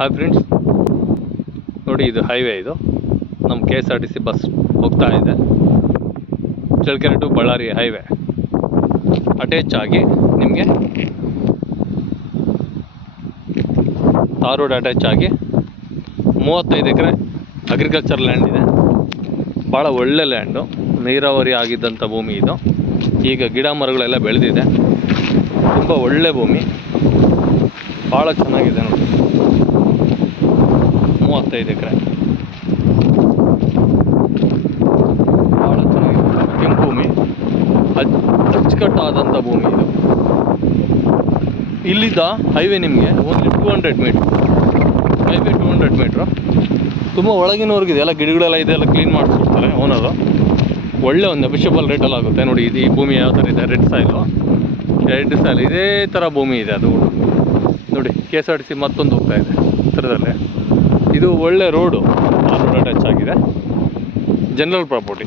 Hi friends, ನೋಡಿ ಇದು highway. ಇದು ನಮ್ಮ KSRTC ಬಸ್ ಹೋಗ್ತಾ ಇದೆ. Challakere to Ballari highway attach ಆಗಿ ನಿಮಗೆ ತಾರ್ ರೋಡ್ ಅಟ್ಯಾಚ್ ಆಗಿ 35 ಎಕರೆ ಅಗ್ರಿಕಲ್ಚರ್ ಲ್ಯಾಂಡ್ ಇದೆ. ಭಾಳ ಒಳ್ಳೆ ಲ್ಯಾಂಡು, ನೀರಾವರಿ ಆಗಿದ್ದಂಥ ಭೂಮಿ ಇದು. ಈಗ ಗಿಡ ಮರಗಳೆಲ್ಲ ಬೆಳೆದಿದೆ. ತುಂಬ ಒಳ್ಳೆ ಭೂಮಿ, ಭಾಳ ಚೆನ್ನಾಗಿದೆ ನೋಡಿ. 35 ಎಕರೆ ಭಾಳ ಚೆನ್ನಾಗಿದೆ. ಕೆಂಪು ಭೂಮಿ, ಅಚ್ಚುಕಟ್ಟಾದಂಥ ಭೂಮಿ ಇದು. ಇಲ್ಲಿದ್ದ ಹೈವೇ ನಿಮಗೆ ಓನ್ಲಿ 200 ಮೀಟ್ರ್, ಹೈವೇ 200 ಮೀಟ್ರು. ತುಂಬ ಒಳಗಿನವ್ರಿಗಿದೆ, ಎಲ್ಲ ಗಿಡಗಳೆಲ್ಲ ಇದೆಲ್ಲ ಕ್ಲೀನ್ ಮಾಡಿಸ್ಕೊಡ್ತಾರೆ ಓನರು. ಒಳ್ಳೆ ಒಂದು ನೆಗೋಷಿಯಬಲ್ ರೇಟಲ್ಲಿ ಆಗುತ್ತೆ ನೋಡಿ. ಇದು ಈ ಭೂಮಿ ಯಾವ ಥರ ಇದೆ, ರೆಡ್ ಸಾಯಿಲ್ ಇದೇ ಥರ ಭೂಮಿ ಇದೆ ಅದು ನೋಡಿ. KSRTC ಮತ್ತೊಂದು ಹೋಗ್ತಾ ಇದೆ ಹತ್ತಿರದಲ್ಲೇ. ಇದು ಒಳ್ಳೆ ರೋಡು, ಆ ರೋಡ್ ಅಟ್ಯಾಚ್ ಆಗಿದೆ. General property.